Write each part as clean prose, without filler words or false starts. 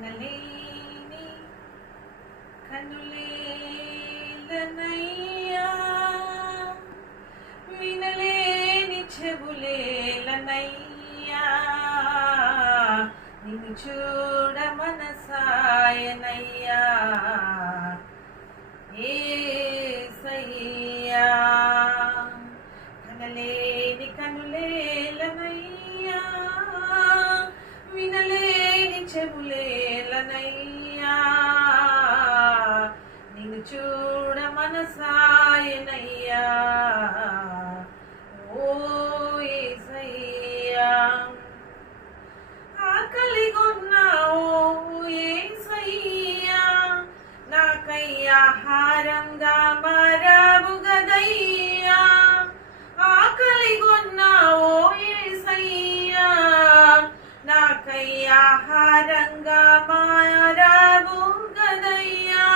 కనలేని కనులేలనయ్యా, వినలేని చెవులేలనయ్యా, నిన్ను చూడ మనసాయనయ్యా యేసయ్యా. కనలేని కనులేలనయ్యా, వినలేని చెవులేలనయ్యా, నిన్ను చూడ మనసాయనయ్యా ఓ యేసయ్యా. ఆకలిగొన్నావో యేసయ్యా, నాకై ఆహారంగా మారావు గదయ్యా. ఆకలిగొన్నావో యేసయ్యా, నాకై ఆహారంగా మారావు గదయ్యా.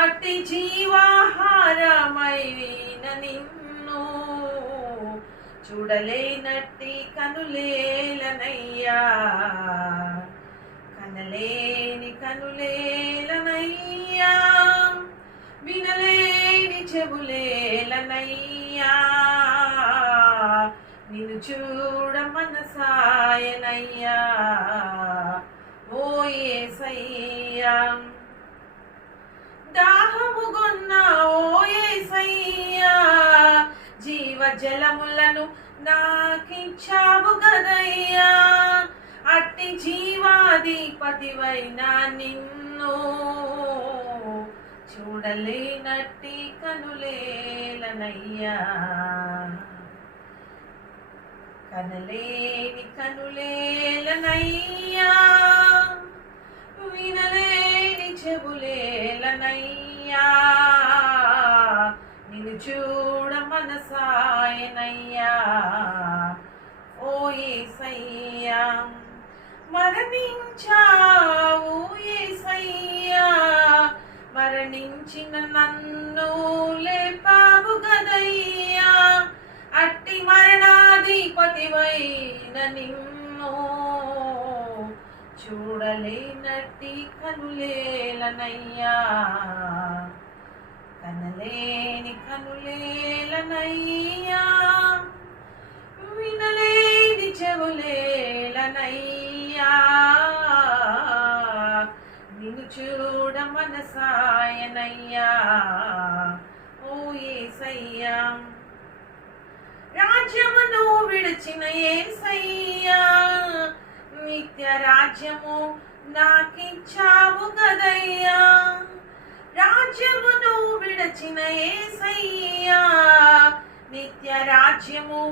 అట్టి జీవాహారమైన నిన్ను చూడలేనట్టి కనులేలనయ్యా, కనలేని కనులేలనయ్యా, వినలేని చెవులేలనయ్యా, నిన్ను చూడ మనసాయనయ్యా ఓ యేసయ్యా. దాహముగొన్నావో యేసయ్యా, జీవజలములను నాకిచ్చావు గదయ్యా. అట్టి జీవాధిపతివైన నిన్ను చూడలేనట్టి కనులేలనయ్యా, కనలేని కనులేలనయ్యా, వినలేని చెవులేలనయ్యా, నిన్ను చూడ మనసాయనయ్యా ఓ యేసయ్యా. మరణించావు యేసయ్యా, మరణించిన నన్ను లేపావు గదయ్యా. అట్టి మరణాధిపతివైన నిన్ను చూడలేనట్టి కనులేలనయ్యా, కనలేని కనులేలనయ్యా, వినలేని చెవులేలనయ్యా, నిన్ను చూడ మనసాయనయ్యా ఓ యేసయ్యా. రాజ్యమును విడిచిన యేసయ్యా, నిత్య రాజ్యము నాకిచ్చావు గదయ్యా. రాజ్యమును విడిచిన యేసయ్యా, నిత్య రాజ్యము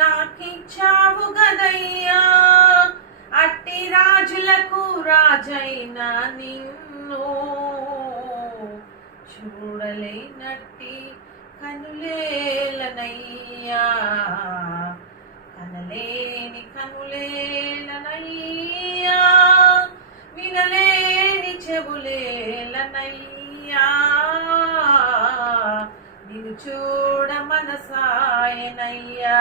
నాకిచ్చావు గదయ్యా. అట్టి రాజులకు రాజైన నిన్ను చూడలేనట్టి కనులేలనయ్యా, కనలేని కనులేలనయ్యా, వినలేని చెవులేలనయ్యా, నిన్ను చూడ మనసాయనయ్యా